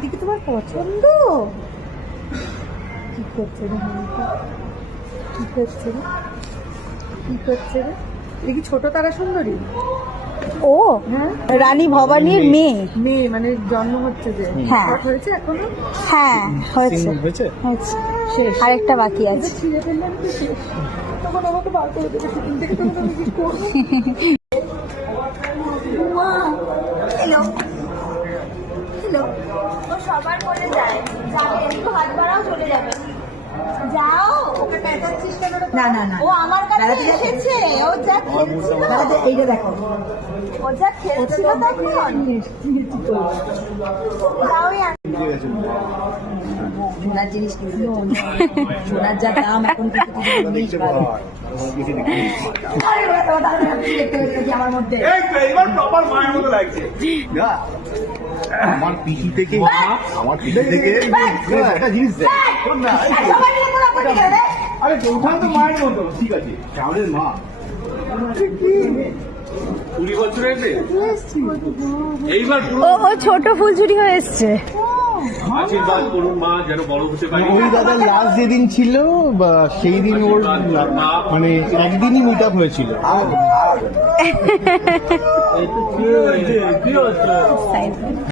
দিদিকে তোমার পছন্দ? কি করছে রে মনিকা? কি করছে রে? কি করছে রে? এটা কি ছোট তারা সুন্দরী? ও হ্যাঁ, রানী ভবানীর মেয়ে। মেয়ে মানে জন্ম হচ্ছে যে? হ্যাঁ। শর্ট হয়েছে এখনো? হ্যাঁ হয়েছে হয়েছে? হয়েছে। শেষ। আরেকটা বাকি এটা আছে। ছিঁড়ে ফেললাম তো শেষ। তখন আমাকে বার করে দেবে শুটিং থেকে, তখন আমি কি করবো? হ্যালো হ্যালো, ও সবার করে যায়, যাবে একটু হাত বাড়াও চলে যাবে, যাও। ওকে পেঁচাচ্ছিস কেন রে? না না না, ও আমার কাছে এসেছে, ও যা খেলছিল, এইটা দেখো, ও যা খেলছিল তখন, যাও। সোনার জিনিস কিনতে, সোনার যা দাম এখন কিছু জিনিস পাবে। আমার মধ্যে এইবার প্রপার মায়ের মতো লাগছে। আমার পিঠি থেকে একটা জিনিস দেখ না, সবাই মিলে কোলাকুলি করে রে। আরে ওখানে তো মায়ের মতো। ঠিক আছে চাউলের মা 20 বছর হয়েছে এইবার পুরো ও ছোট ফুলঝুরি হয়ে এসছে। আশীর্বাদ করুন মা, যেন বড় হতে পারি। ওই দাদার লাস্ট যেদিন ছিল বা সেই দিন ওর মানে একদিনই মিট আপ হয়েছিল। কি হয়েছে?